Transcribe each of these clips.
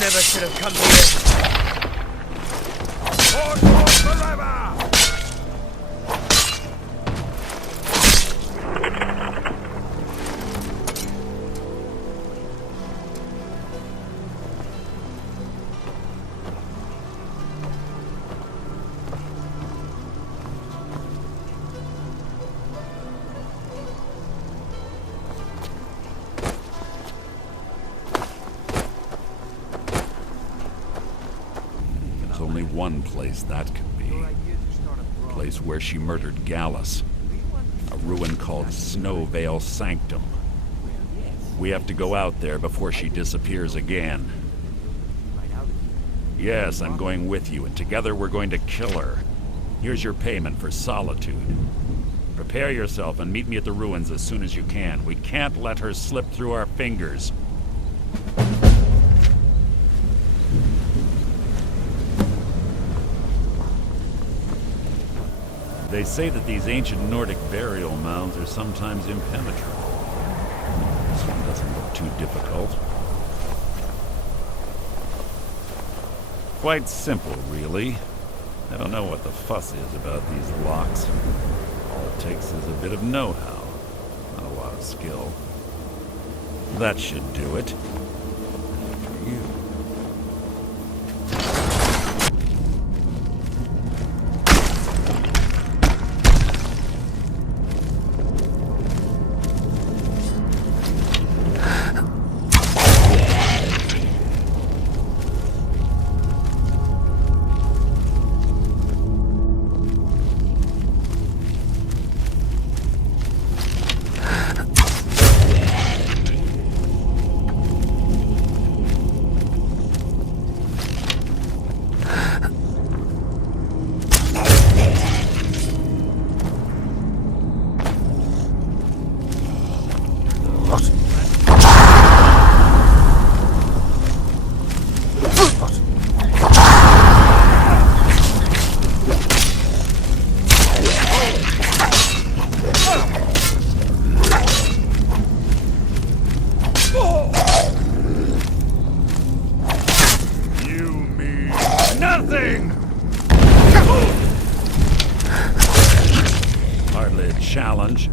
Never should have come here. Forever! Only one place that could be. The place where she murdered Gallus. A ruin called Snowvale Sanctum. We have to go out there before she disappears again. Yes, I'm going with you, and together we're going to kill her. Here's your payment for solitude. Prepare yourself and meet me at the ruins as soon as you can. We can't let her slip through our fingers. They say that these ancient Nordic burial mounds are sometimes impenetrable. This one doesn't look too difficult. Quite simple, really. I don't know what the fuss is about these locks. All it takes is a bit of know-how, not a lot of skill. That should do it. After you. Hardly a challenge.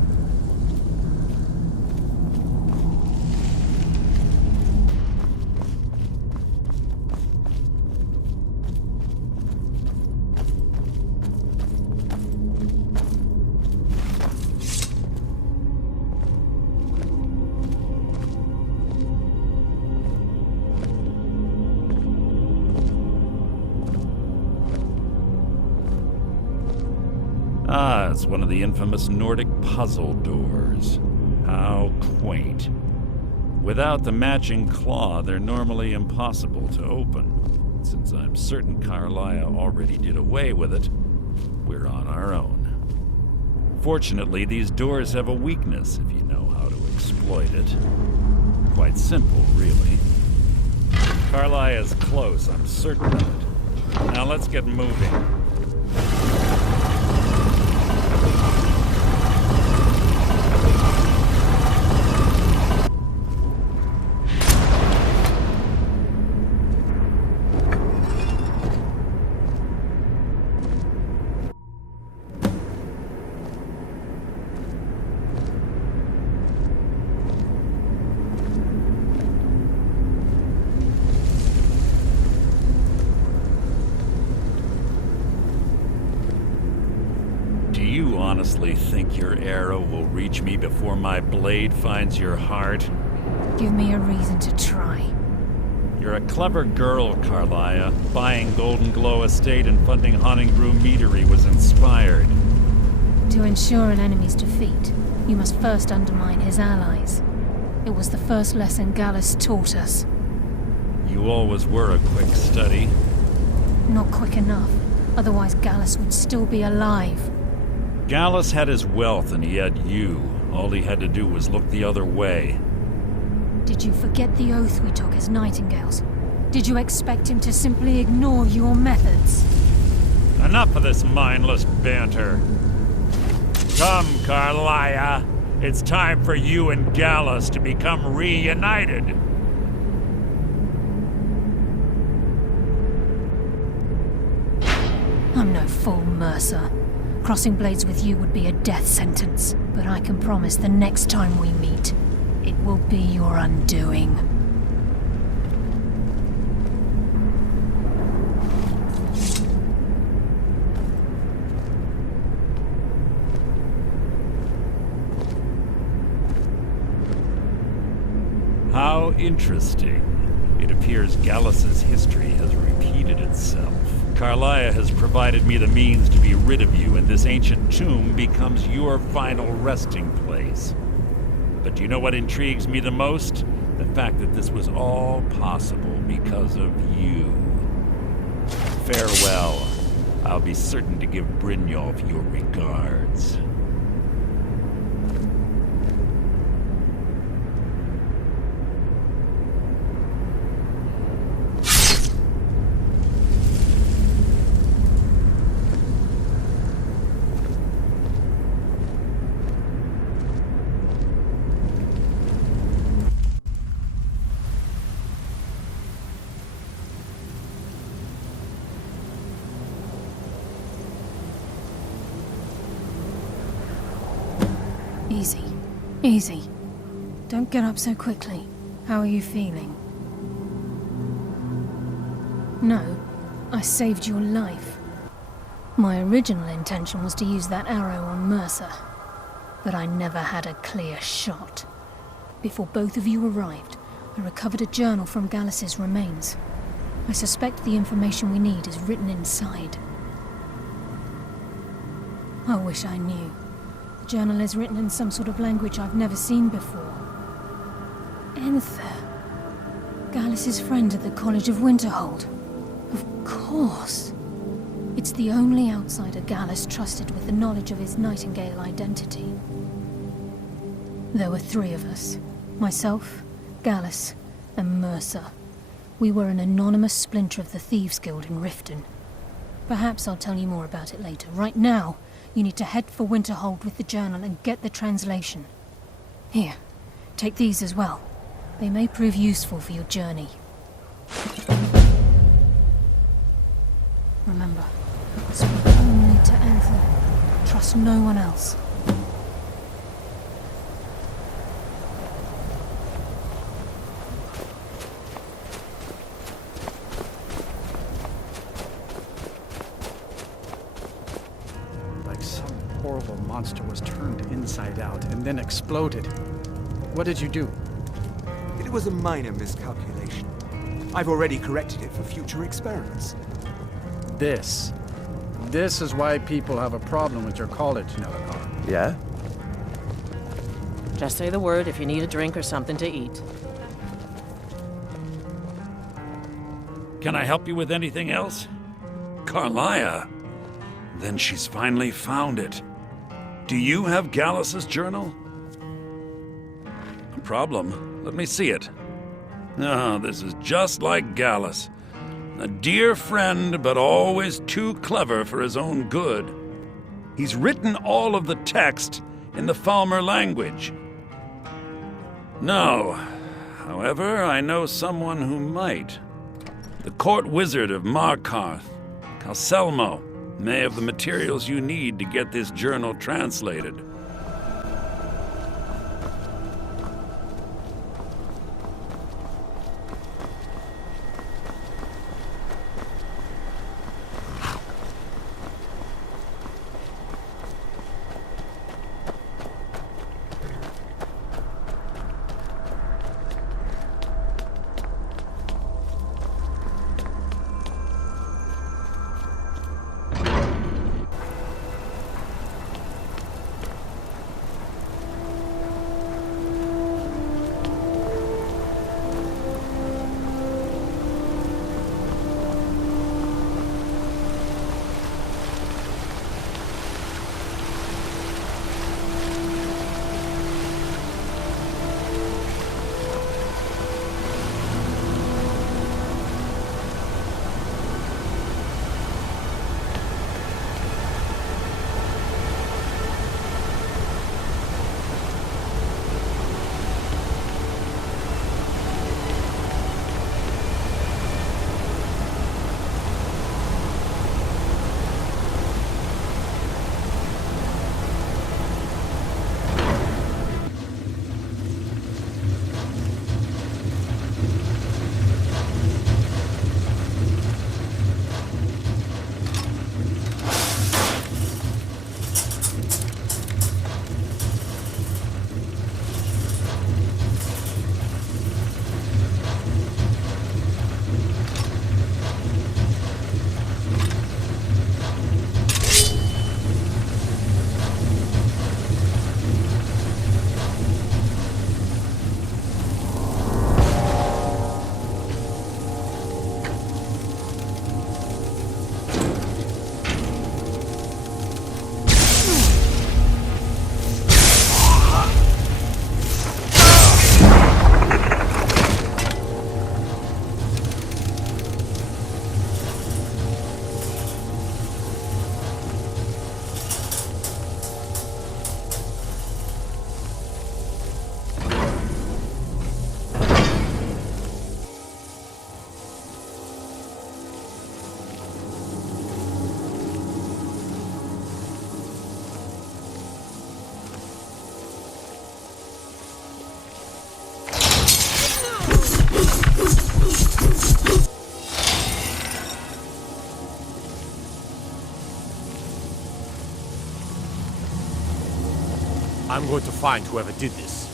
Ah, it's one of the infamous Nordic puzzle doors. How quaint. Without the matching claw, they're normally impossible to open. Since I'm certain Carlisle already did away with it, we're on our own. Fortunately, these doors have a weakness if you know how to exploit it. Quite simple, really. Carlisle is close, I'm certain of it. Now let's get moving. honestly think your arrow will reach me before my blade finds your heart? Give me a reason to try. You're a clever girl, Carlia. Buying Golden Glow Estate and funding Haunting Room Meadery was inspired. To ensure an enemy's defeat, you must first undermine his allies. It was the first lesson Gallus taught us. You always were a quick study. Not quick enough, otherwise Gallus would still be alive. Gallus had his wealth and he had you. All he had to do was look the other way. Did you forget the oath we took as Nightingales? Did you expect him to simply ignore your methods? Enough of this mindless banter. Come, Carlia. It's time for you and Gallus to become reunited. I'm no fool, Mercer. Crossing blades with you would be a death sentence, but I can promise the next time we meet, it will be your undoing. How interesting. It appears Gallus's history has repeated itself. Carlia has provided me the means to be rid of you, and this ancient tomb becomes your final resting place. But do you know what intrigues me the most? The fact that this was all possible because of you. Farewell. I'll be certain to give Brynjolf your regards. Easy. Easy. Don't get up so quickly. How are you feeling? No, I saved your life. My original intention was to use that arrow on Mercer, but I never had a clear shot. Before both of you arrived, I recovered a journal from Gallus's remains. I suspect the information we need is written inside. I wish I knew. The journal is written in some sort of language I've never seen before. Enther. Gallus's friend at the College of Winterhold. Of course. It's the only outsider Gallus trusted with the knowledge of his Nightingale identity. There were 3 of us. Myself, Gallus, and Mercer. We were an anonymous splinter of the Thieves Guild in Riften. Perhaps I'll tell you more about it later. Right now, you need to head for Winterhold with the journal and get the translation. Here, take these as well. They may prove useful for your journey. Remember, speak only to Enther. Trust no one else. Horrible monster was turned inside out and then exploded. What did you do? It was a minor miscalculation. I've already corrected it for future experiments. This is why people have a problem with your college, Nellinar. Yeah? Just say the word if you need a drink or something to eat. Can I help you with anything else? Carlia? Then she's finally found it. Do you have Gallus's journal? No problem. Let me see it. Ah, this is just like Gallus. A dear friend, but always too clever for his own good. He's written all of the text in the Falmer language. No. However, I know someone who might. The court wizard of Markarth, Calselmo, may have the materials you need to get this journal translated. I'm going to find whoever did this.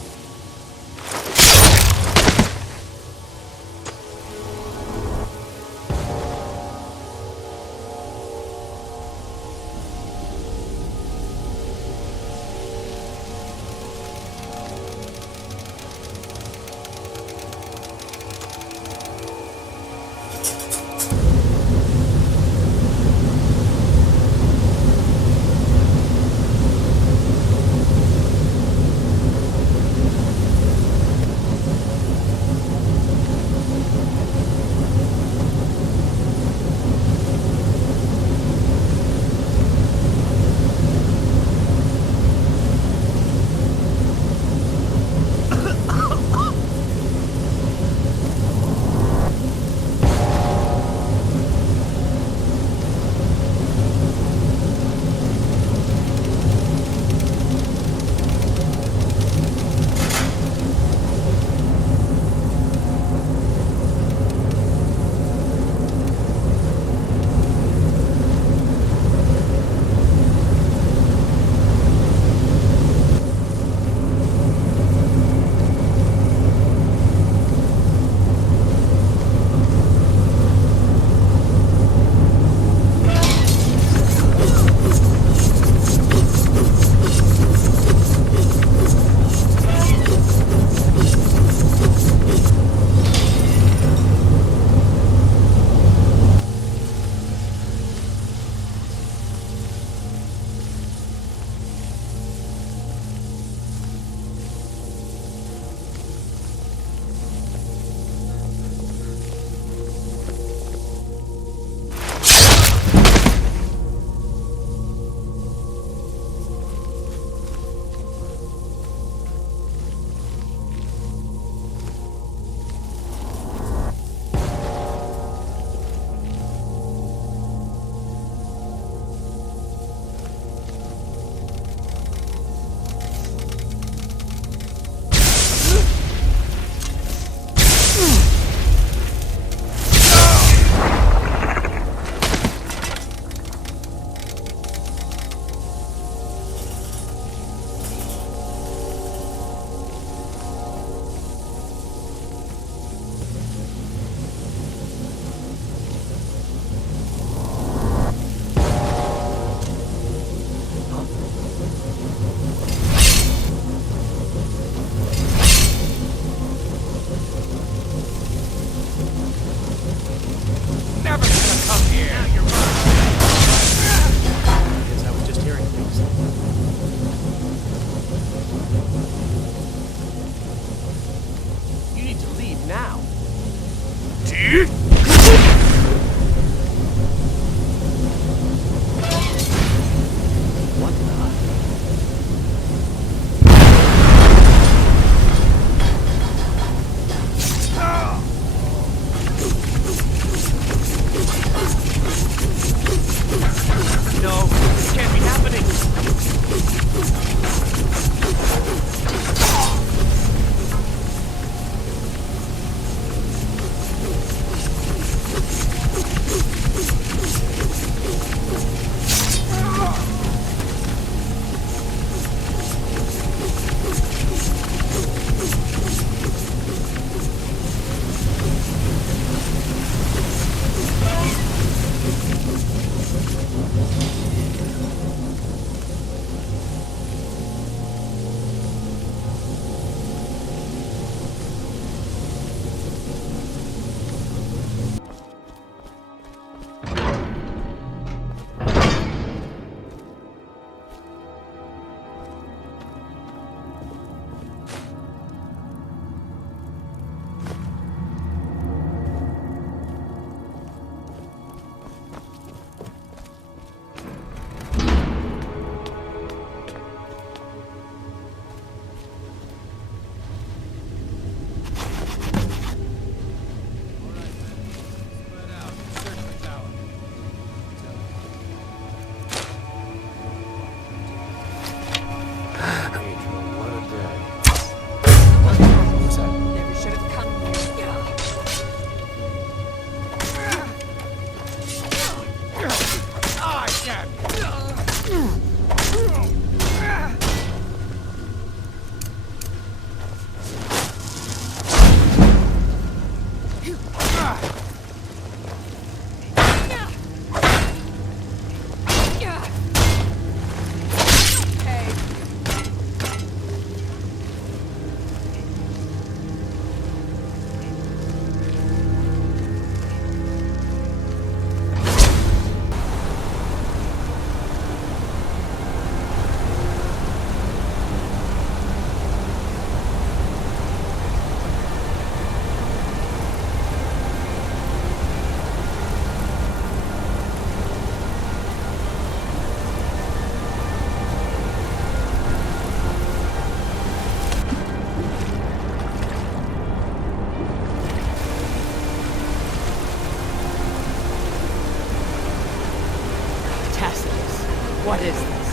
What is this?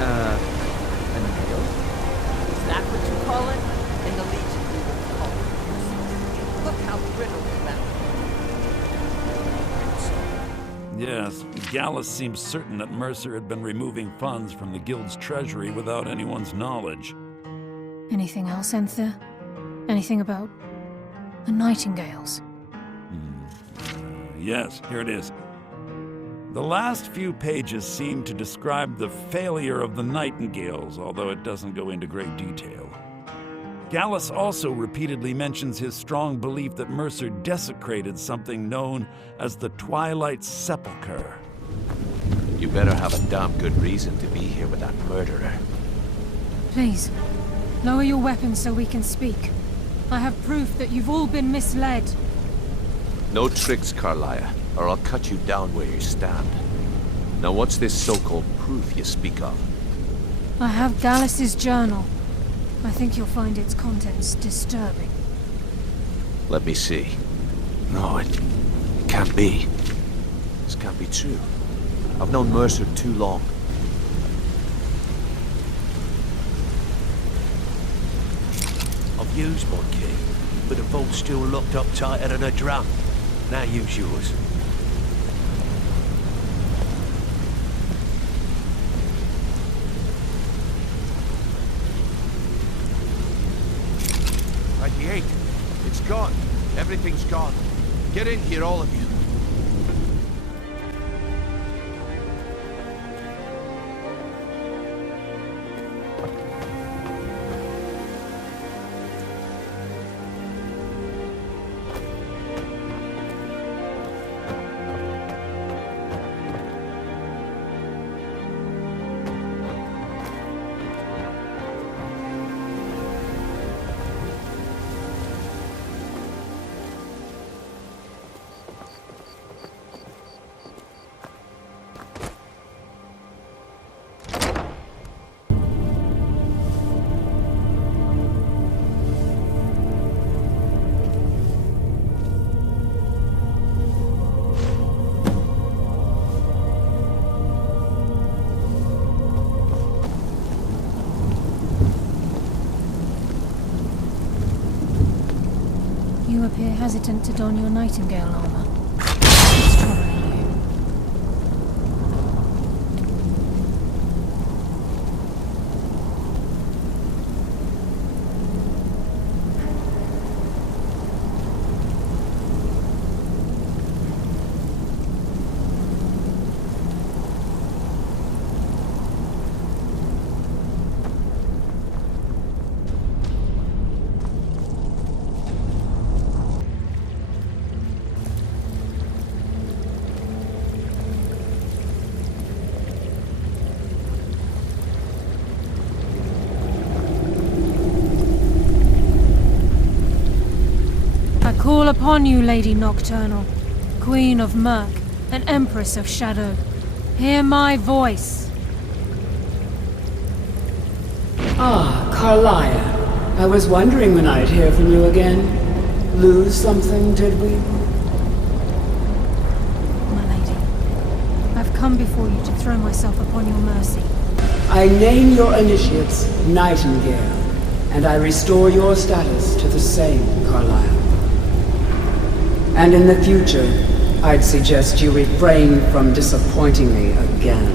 A nail? Is that what you call it? In the Legion, we would call it. Look how brittle the metal. Yes, Gallus seems certain that Mercer had been removing funds from the Guild's treasury without anyone's knowledge. Anything else, Enther? Anything about the Nightingales? Yes, here it is. The last few pages seem to describe the failure of the Nightingales, although it doesn't go into great detail. Gallus also repeatedly mentions his strong belief that Mercer desecrated something known as the Twilight Sepulchre. You better have a damn good reason to be here with that murderer. Please, lower your weapons so we can speak. I have proof that you've all been misled. No tricks, Carlia, or I'll cut you down where you stand. Now what's this so-called proof you speak of? I have Gallus's journal. I think you'll find its contents disturbing. Let me see. No, it can't be. This can't be true. I've known Mercer too long. I've used my key, but the vault's still locked up tighter than a drum. Now use yours. It's gone. Everything's gone. Get in here, all of you. You appear hesitant to don your Nightingale armor. What's troubling you? Call upon you, Lady Nocturnal, Queen of Murk, and Empress of Shadow. Hear my voice. Ah, Carlia. I was wondering when I'd hear from you again. Lose something, did we? My lady, I've come before you to throw myself upon your mercy. I name your initiates Nightingale, and I restore your status to the same, Carlia. And in the future, I'd suggest you refrain from disappointing me again.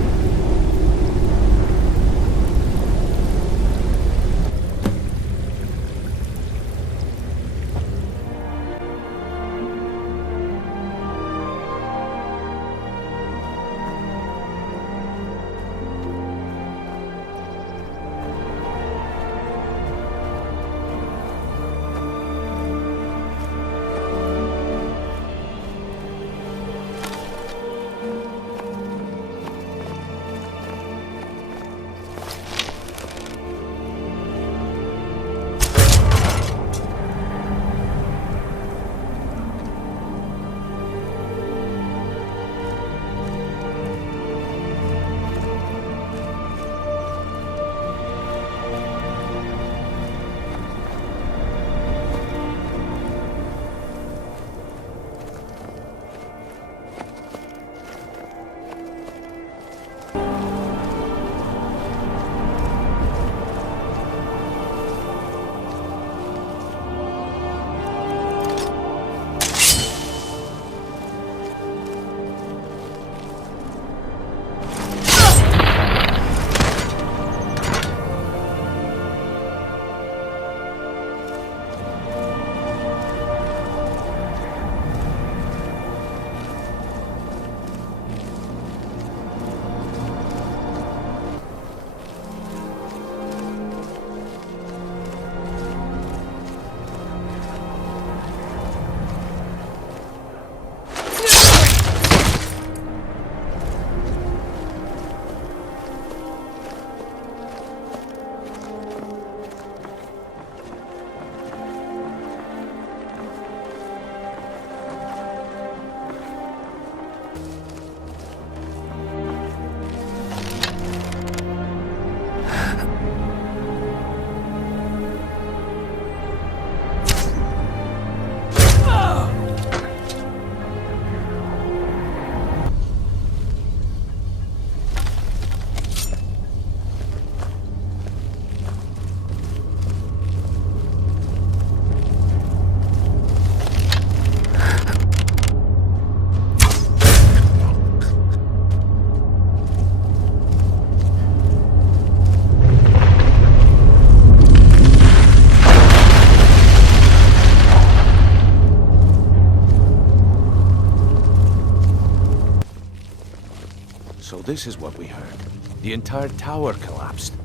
So this is what we heard. The entire tower collapsed.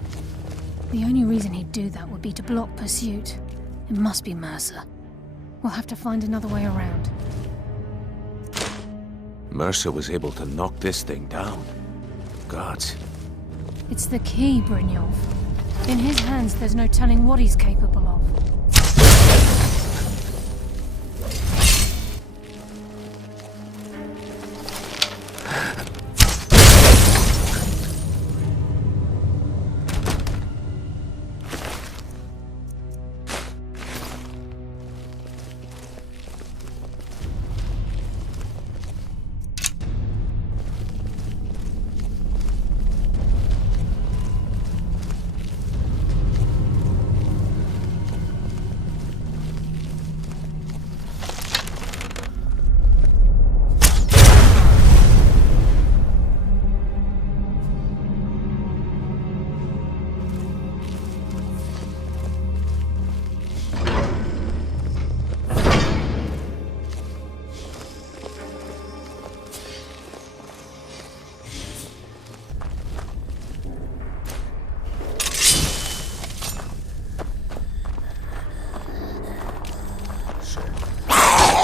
The only reason he'd do that would be to block pursuit. It must be Mercer. We'll have to find another way around. Mercer was able to knock this thing down. Gods. It's the key, Brynjolf. In his hands, there's no telling what he's capable of.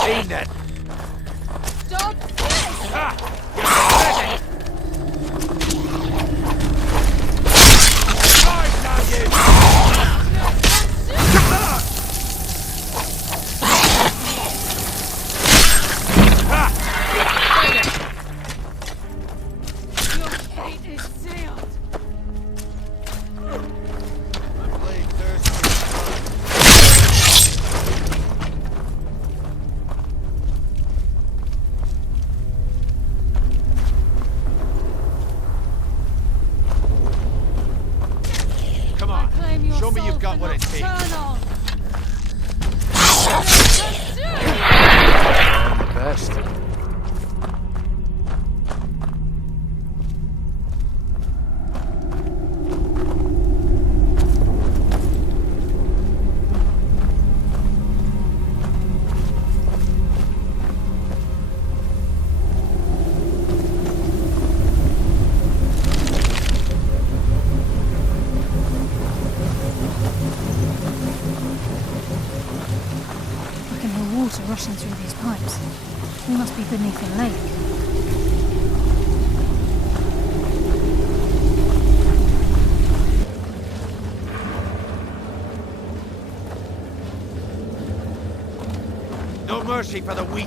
Aim that! Stop this! Ah! You're ready! Nice on you! Your fate is sealed! I'm playing thirsty. Come on, Claim your show me you've soul got for what it not takes. turn on. The best. I can hear water rushing through these pipes. We must be beneath a lake. No mercy for the weak.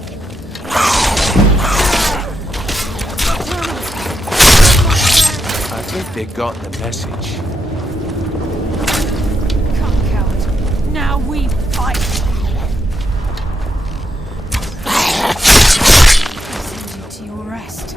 I think they got the message. Come, coward. Now we fight! Send you to your rest.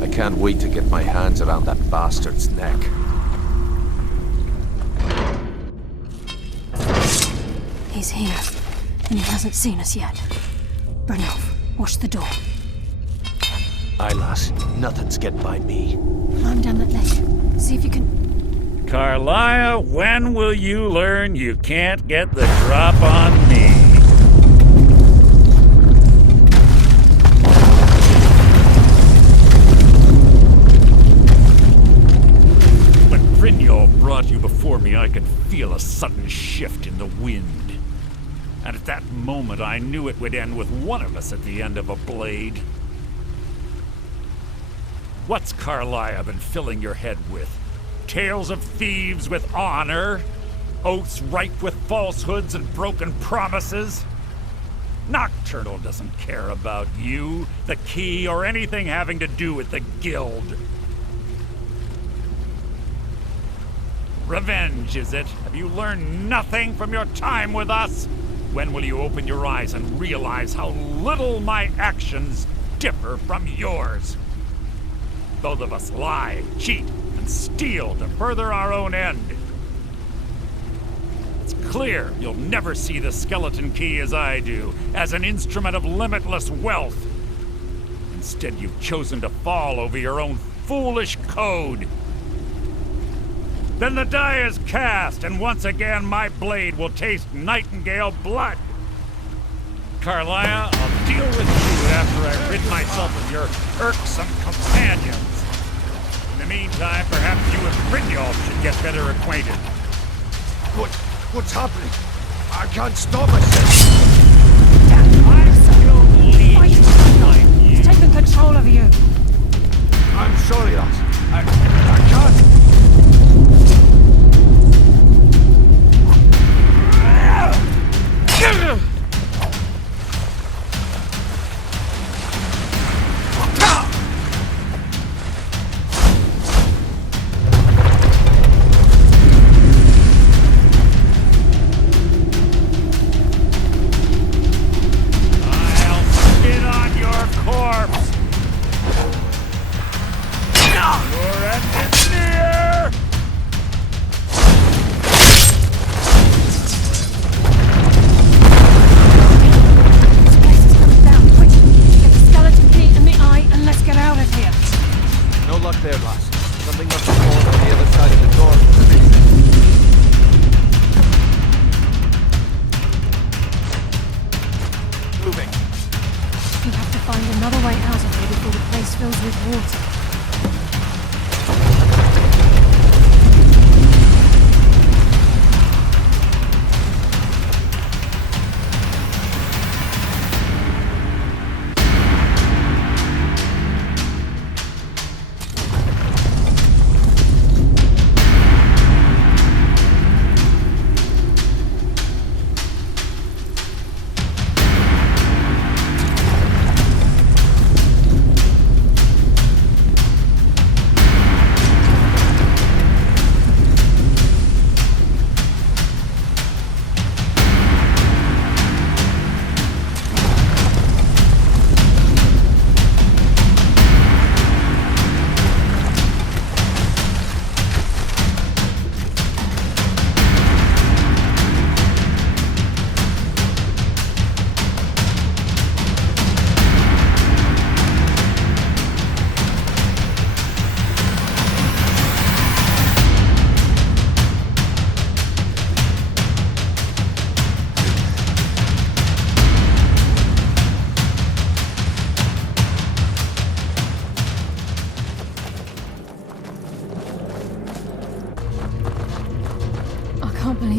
I can't wait to get my hands around that bastard's neck. He's here, and he hasn't seen us yet. Brynjolf, watch the door. Aye, lass, nothing's getting by me. Climb down that ledge. See if you can... Carlia, when will you learn you can't get the drop on me? When Brynjolf brought you before me, I could feel a sudden shift in the wind. And at that moment, I knew it would end with one of us at the end of a blade. What's Carlia been filling your head with? Tales of thieves with honor? Oaths ripe with falsehoods and broken promises? Nocturnal doesn't care about you, the key, or anything having to do with the guild. Revenge, is it? Have you learned nothing from your time with us? When will you open your eyes and realize how little my actions differ from yours? Both of us lie, cheat, and steal to further our own end. It's clear you'll never see the skeleton key as I do, as an instrument of limitless wealth. Instead, you've chosen to fall over your own foolish code. Then the die is cast, and once again my blade will taste Nightingale blood. Carlia, I'll deal with you after I rid myself of your irksome companions. In the meantime, perhaps you and Brynjolf should get better acquainted. What's happening? I can't stop myself. I'm still leading like you. It's taken control of you. I'm sorry, lass. I can't.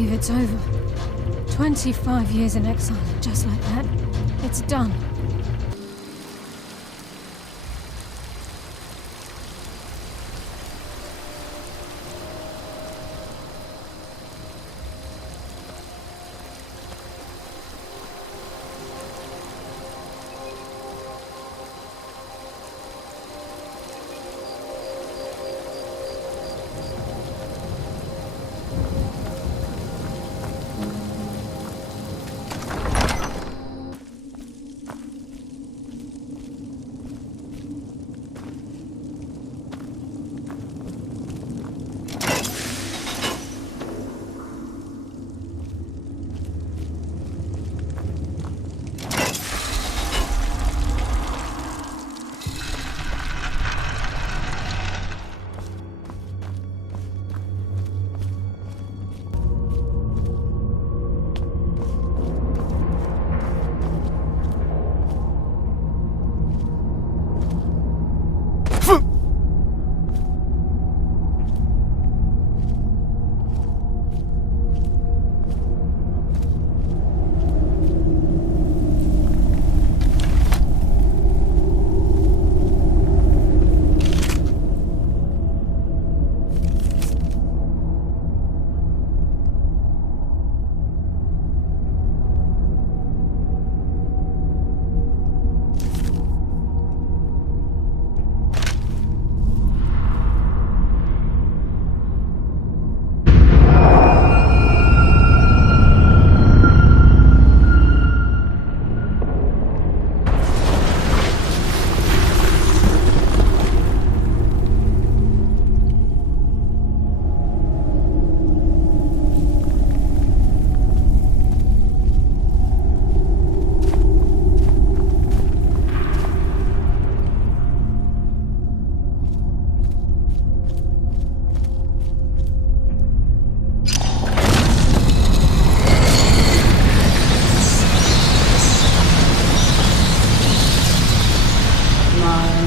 It's over. 25 years in exile, just like that. It's done.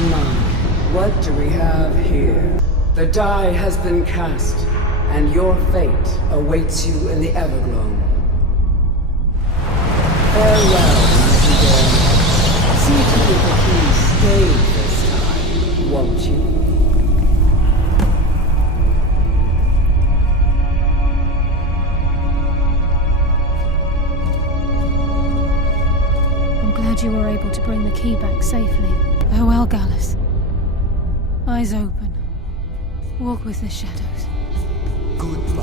What do we have here? The die has been cast, and your fate awaits you in the Everglow. Farewell, Nightingale. See to it that he stays this time, won't you? I'm glad you were able to bring the key back safely. Farewell, Gallus. Eyes open. Walk with the shadows. Goodbye.